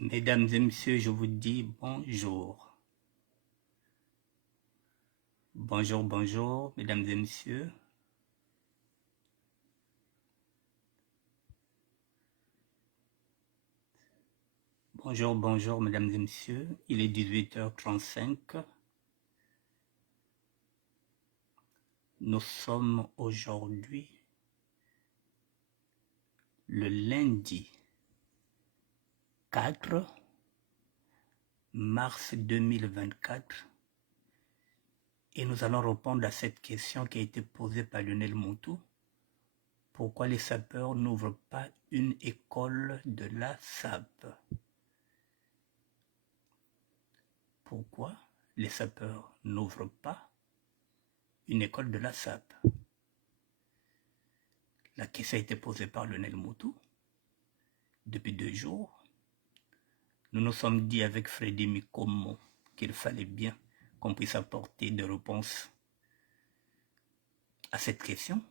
Mesdames et messieurs, je vous dis bonjour. Bonjour, bonjour, mesdames et messieurs. Bonjour, bonjour, mesdames et messieurs. Il est 18h35. Nous sommes aujourd'hui le lundi 4 mars 2024 et nous allons répondre à cette question qui a été posée par Lionel Montou. Pourquoi les sapeurs n'ouvrent pas une école de la SAP? Pourquoi les sapeurs n'ouvrent pas une école de la SAP? La question a été posée par Lionel Montou. Depuis 2 jours, nous nous sommes dit avec Freddy Mikomo qu'il fallait bien qu'on puisse apporter des réponses à cette question.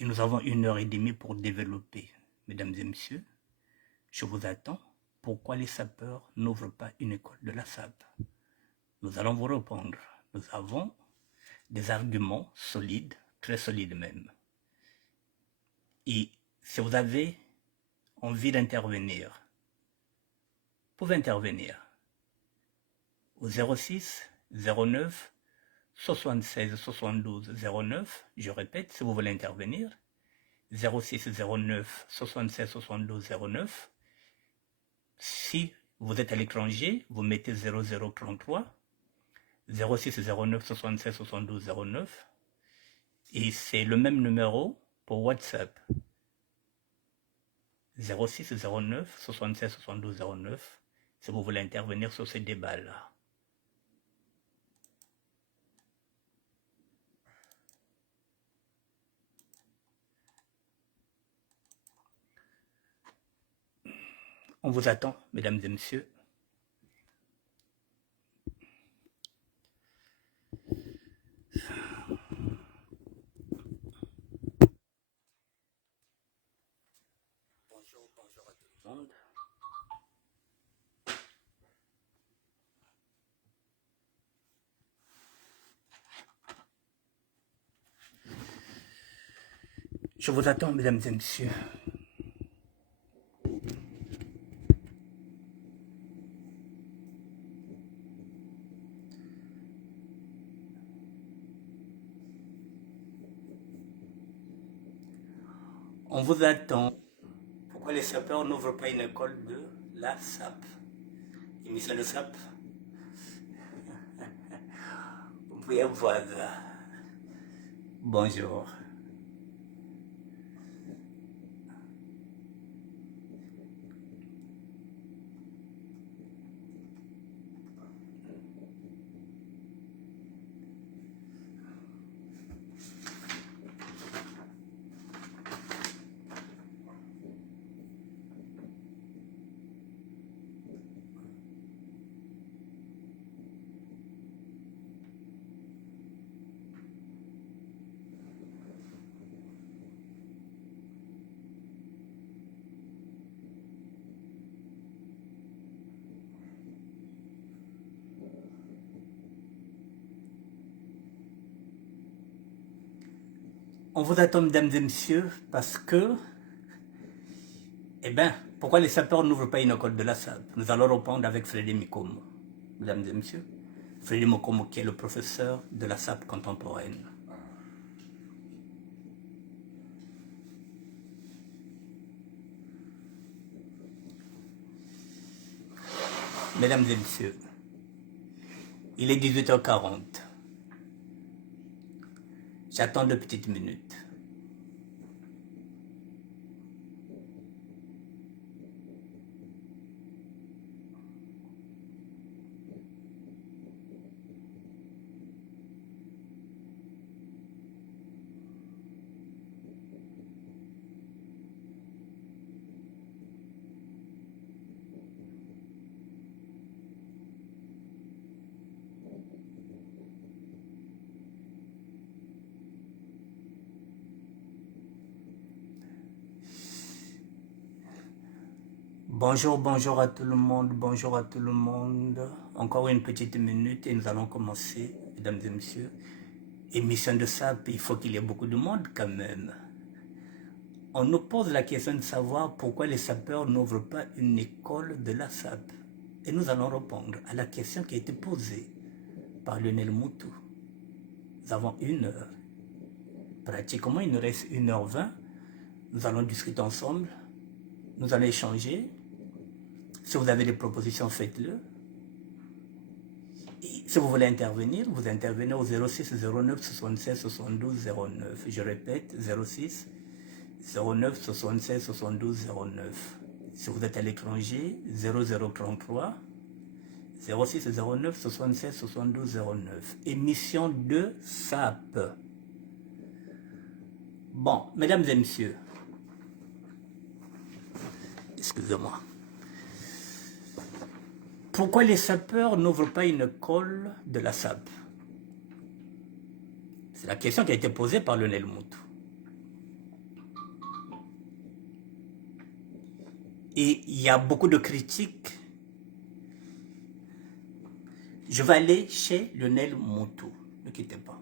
Et nous avons 1h30 pour développer. Mesdames et messieurs, je vous attends. Pourquoi les sapeurs n'ouvrent pas une école de la SAP? Nous allons vous répondre. Nous avons des arguments solides, très solides même. Et si vous avez envie d'intervenir, vous pouvez intervenir au 06 09 76 72 09. Je répète, si vous voulez intervenir, 06 09 76 72 09. Si vous êtes à l'étranger, vous mettez 0033 06 09 76 72 09. Et c'est le même numéro pour WhatsApp. 06 09 76 72 09 si vous voulez intervenir sur ce débat-là. On vous attend, mesdames et messieurs. Bonjour, bonjour à tout le monde. Je vous attends, mesdames et messieurs. On vous attend. Pourquoi les sapeurs n'ouvrent pas une école de la SAP? Émission de SAP. Vous pouvez voir là. Bonjour. On vous attend, mesdames et messieurs, parce que, pourquoi les sapeurs n'ouvrent pas une école de la SAP? Nous allons répondre avec Freddy Mikomo, mesdames et messieurs. Freddy Mikomo qui est le professeur de la SAP contemporaine. Mesdames et messieurs, il est 18h40. J'attends 2 petites minutes. Bonjour, bonjour à tout le monde, bonjour à tout le monde. Encore une petite minute et nous allons commencer, mesdames et messieurs. Émission de SAP, il faut qu'il y ait beaucoup de monde quand même. On nous pose la question de savoir pourquoi les sapeurs n'ouvrent pas une école de la SAP. Et nous allons répondre à la question qui a été posée par Lionel Moutou. Nous avons 1 heure. Pratiquement, il nous reste 1h20. Nous allons discuter ensemble. Nous allons échanger. Si vous avez des propositions, faites-le. Et si vous voulez intervenir, vous intervenez au 06 09 76 72 09. Je répète, 06 09 76 72 09. Si vous êtes à l'étranger, 0033 06 09 76 72 09. Émission de SAP. Bon, mesdames et messieurs, excusez-moi. Pourquoi les sapeurs n'ouvrent pas une école de la SAP? C'est la question qui a été posée par Lionel Moutou. Et il y a beaucoup de critiques. Je vais aller chez Lionel Moutou. Ne quittez pas.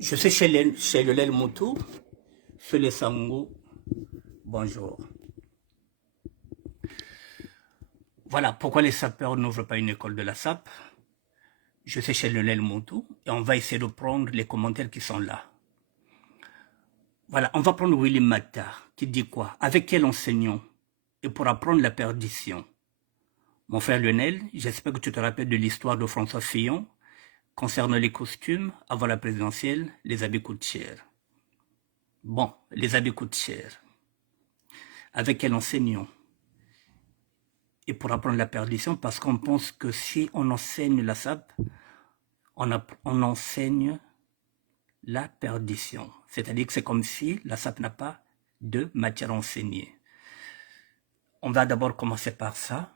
Je suis chez Lionel Moutou, chez les Sango. Bonjour. Voilà pourquoi les sapeurs n'ouvrent pas une école de la SAP. Je suis chez Lionel Moutou et on va essayer de prendre les commentaires qui sont là. Voilà, on va prendre Willy Mata qui dit quoi? Avec quel enseignant? Et pour apprendre la perdition. Mon frère Lionel, j'espère que tu te rappelles de l'histoire de François Fillon concernant les costumes avant la présidentielle, les habits coûtent cher. Bon, les habits coûtent cher. Avec quel enseignant? Et pour apprendre la perdition, parce qu'on pense que si on enseigne la SAP, on enseigne la perdition. C'est-à-dire que c'est comme si la SAP n'a pas de matière enseignée. On va d'abord commencer par ça,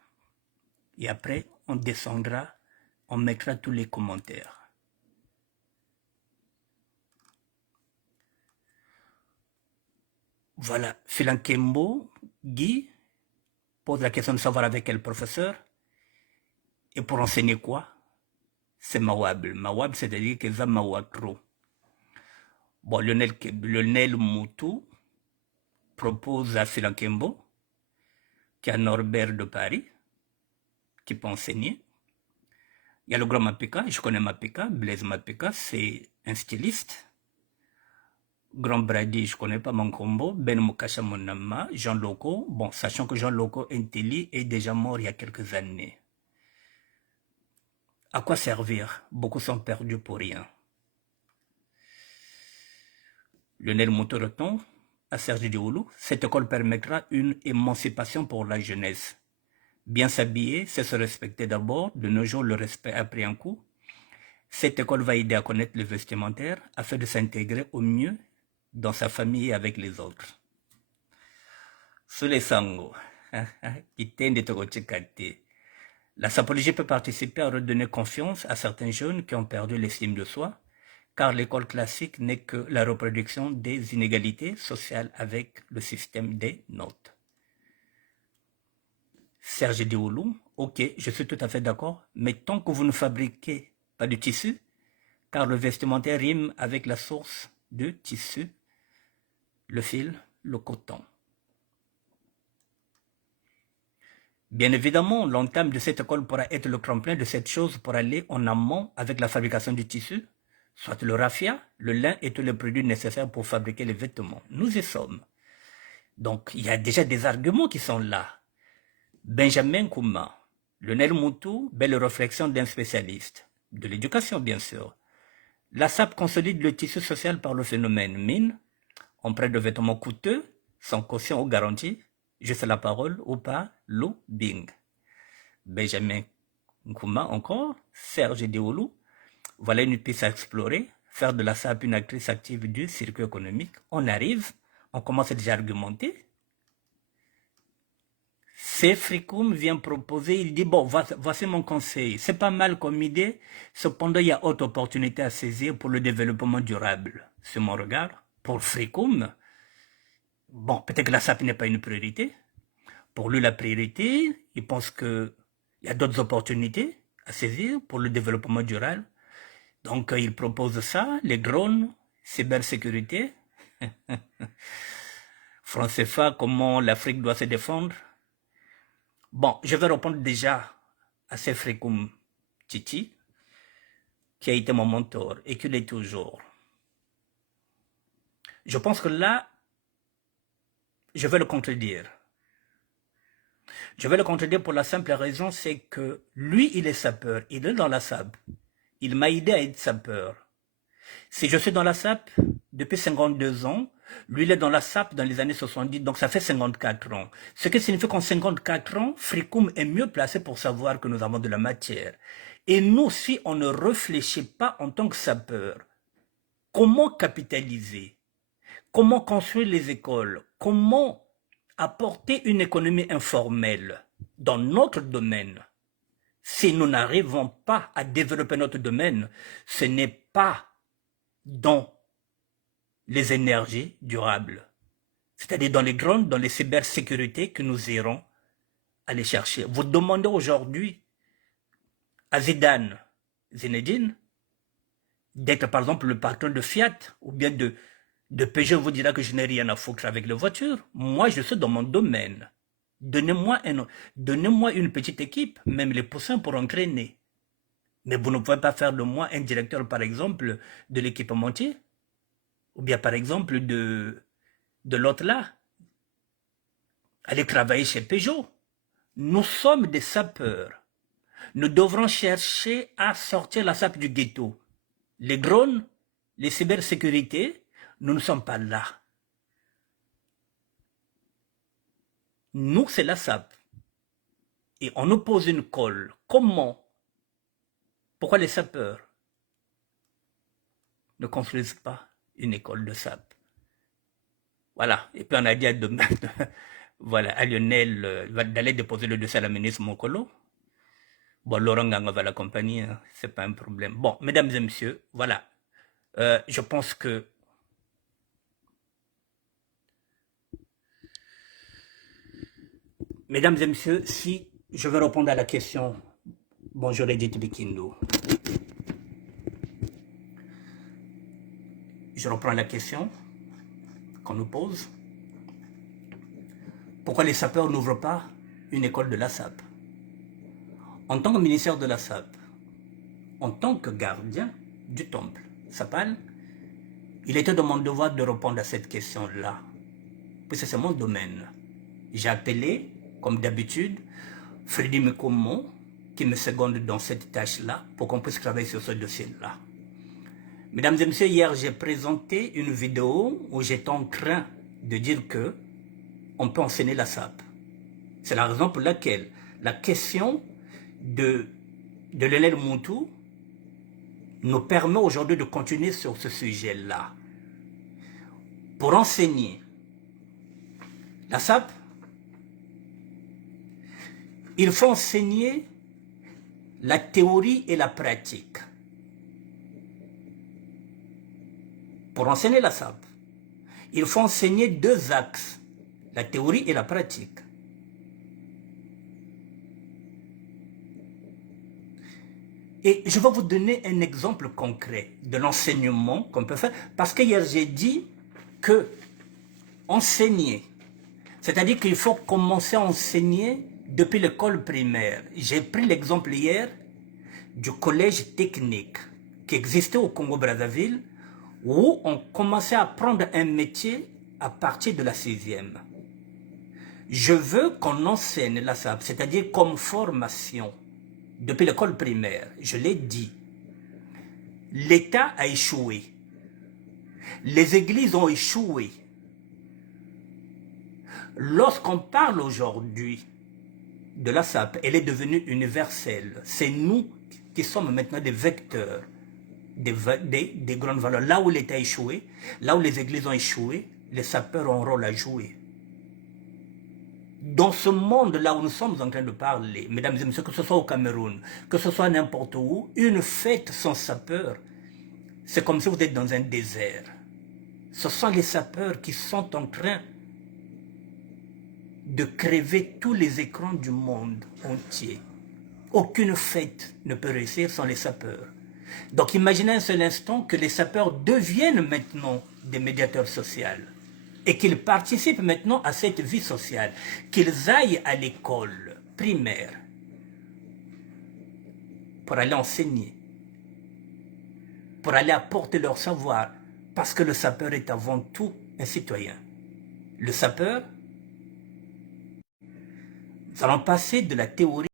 et après on descendra, on mettra tous les commentaires. Voilà, Philankembo, Guy, pose la question de savoir avec quel professeur, et pour enseigner quoi? C'est Mawab. Mawab, c'est-à-dire que ça Mawatro. Bon, Lionel Moutou propose à Philankembo, qui a Norbert de Paris, qui peut enseigner. Il y a le grand Mapika, je connais Mapika, Blaise Mapika, c'est un styliste. Grand Brady, je ne connais pas Mankombo, Ben Mukasha Monama, Jean Loco. Bon, sachant que Jean Loco Intelli est déjà mort il y a quelques années. À quoi servir? Beaucoup sont perdus pour rien. Lionel Moutou répond à Serge Dioulou, cette école permettra une émancipation pour la jeunesse. Bien s'habiller, c'est se respecter d'abord. De nos jours, le respect a pris un coup. Cette école va aider à connaître le vestimentaire afin de s'intégrer au mieux dans sa famille et avec les autres. Sous les sango, la sapologie peut participer à redonner confiance à certains jeunes qui ont perdu l'estime de soi, car l'école classique n'est que la reproduction des inégalités sociales avec le système des notes. Serge Dioulou, ok, je suis tout à fait d'accord, mais tant que vous ne fabriquez pas de tissu, car le vestimentaire rime avec la source de tissu, le fil, le coton. Bien évidemment, l'entame de cette école pourra être le tremplin de cette chose pour aller en amont avec la fabrication du tissu, soit le raffia, le lin et tous les produits nécessaires pour fabriquer les vêtements. Nous y sommes. Donc, il y a déjà des arguments qui sont là. Benjamin Kouma, Lionel Moutou, belle réflexion d'un spécialiste, de l'éducation bien sûr. La SAP consolide le tissu social par le phénomène mine, on prête de vêtements coûteux, sans caution ou garantie, juste la parole ou pas, lobbying. Benjamin Kouma encore, Serge Deoulou, voilà une piste à explorer, faire de la SAP une actrice active du circuit économique. On arrive, on commence déjà à argumenter. C'est Frikoum vient proposer, il dit, bon, voici mon conseil. C'est pas mal comme idée, cependant, il y a autre opportunité à saisir pour le développement durable. C'est mon regard. Pour Frikoum, bon, peut-être que la SAP n'est pas une priorité. Pour lui, la priorité, il pense qu'il y a d'autres opportunités à saisir pour le développement durable. Donc, il propose ça, les drones, cybersécurité, franc CFA, comment l'Afrique doit se défendre. Bon, je vais répondre déjà à Sefrikoum Titi, qui a été mon mentor et qui l'est toujours. Je pense que là, je vais le contredire. Je vais le contredire pour la simple raison, c'est que lui, il est sapeur, il est dans la SAP. Il m'a aidé à être sapeur. Si je suis dans la SAP depuis 52 ans, lui, il est dans la SAP dans les années 70, donc ça fait 54 ans. Ce qui signifie qu'en 54 ans, Frikoum est mieux placé pour savoir que nous avons de la matière. Et nous, si on ne réfléchit pas en tant que sapeur, comment capitaliser? Comment construire les écoles? Comment apporter une économie informelle dans notre domaine? Si nous n'arrivons pas à développer notre domaine, ce n'est pas dans les énergies durables, c'est-à-dire dans les drones, dans les cybersécurités que nous irons aller chercher. Vous demandez aujourd'hui à Zinedine, d'être par exemple le patron de Fiat ou bien de Peugeot, vous dira que je n'ai rien à foutre avec les voitures. Moi, je suis dans mon domaine. Donnez-moi une petite équipe, même les poussins pour entraîner. Mais vous ne pouvez pas faire de moi un directeur, par exemple, de l'équipementier. Ou bien, par exemple, de l'autre là. Aller travailler chez Peugeot. Nous sommes des sapeurs. Nous devrons chercher à sortir la SAP du ghetto. Les drones, les cybersécurités, nous ne sommes pas là. Nous, c'est la SAP. Et on nous pose une colle. Comment? Pourquoi les sapeurs ne construisent pas une école de SAP? Voilà. Et puis on a dit à, voilà, à Lionel d'aller déposer le dossier à la ministre Mokolo. Bon, Laurent Ganga va l'accompagner, hein, c'est pas un problème. Bon, mesdames et messieurs, voilà. Je pense que mesdames et messieurs, si je vais répondre à la question, bonjour Edith Bikindo. Je reprends la question qu'on nous pose. Pourquoi les sapeurs n'ouvrent pas une école de la SAP? En tant que ministère de la SAP, en tant que gardien du temple sapal, il était de mon devoir de répondre à cette question-là. Puisque c'est mon domaine. J'ai appelé, comme d'habitude, Freddy Mekomo, qui me seconde dans cette tâche-là, pour qu'on puisse travailler sur ce dossier-là. Mesdames et messieurs, hier j'ai présenté une vidéo où j'étais en train de dire que on peut enseigner la SAP. C'est la raison pour laquelle la question de Lionel Moutou nous permet aujourd'hui de continuer sur ce sujet-là. Pour enseigner la SAP, il faut enseigner la théorie et la pratique. Pour enseigner la SAP, il faut enseigner deux axes, la théorie et la pratique. Et je vais vous donner un exemple concret de l'enseignement qu'on peut faire. Parce que hier, j'ai dit que enseigner, c'est-à-dire qu'il faut commencer à enseigner depuis l'école primaire. J'ai pris l'exemple hier du collège technique qui existait au Congo-Brazzaville, où on commençait à apprendre un métier à partir de la 6e. Je veux qu'on enseigne la SAP, c'est-à-dire comme formation, depuis l'école primaire. Je l'ai dit. L'État a échoué. Les églises ont échoué. Lorsqu'on parle aujourd'hui de la SAP, elle est devenue universelle. C'est nous qui sommes maintenant des vecteurs des grandes valeurs. Là où l'État a échoué, là où les églises ont échoué, les sapeurs ont un rôle à jouer. Dans ce monde-là où nous sommes en train de parler, mesdames et messieurs, que ce soit au Cameroun, que ce soit n'importe où, une fête sans sapeurs, c'est comme si vous êtes dans un désert. Ce sont les sapeurs qui sont en train de crever tous les écrans du monde entier. Aucune fête ne peut réussir sans les sapeurs. Donc imaginez un seul instant que les sapeurs deviennent maintenant des médiateurs sociaux et qu'ils participent maintenant à cette vie sociale, qu'ils aillent à l'école primaire pour aller enseigner, pour aller apporter leur savoir, parce que le sapeur est avant tout un citoyen. Le sapeur, nous allons passer de la théorie